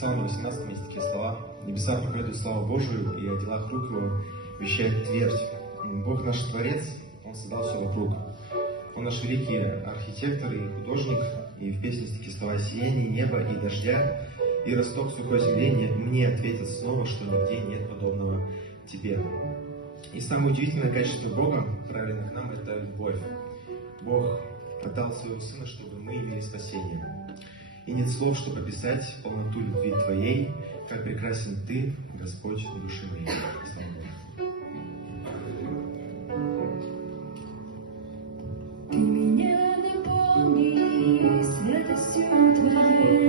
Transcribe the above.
Псалме 18 есть такие слова: «Небеса проповедуют славу Божию, и о делах рук его вещает твердь». Бог наш Творец, Он создал все вокруг. Он наш великий архитектор и художник, и в песне есть такие слова: «Сияние неба и дождя, и росток сухой земли мне ответит снова, что нигде нет подобного тебе». И самое удивительное качество Бога, правильно к нам, это любовь. Бог отдал своего Сына, чтобы мы имели спасение. И нет слов, чтобы описать полноту любви Твоей, как прекрасен Ты, Господь души моей. Слава Богу. Ты меня наполни святостью Твоей.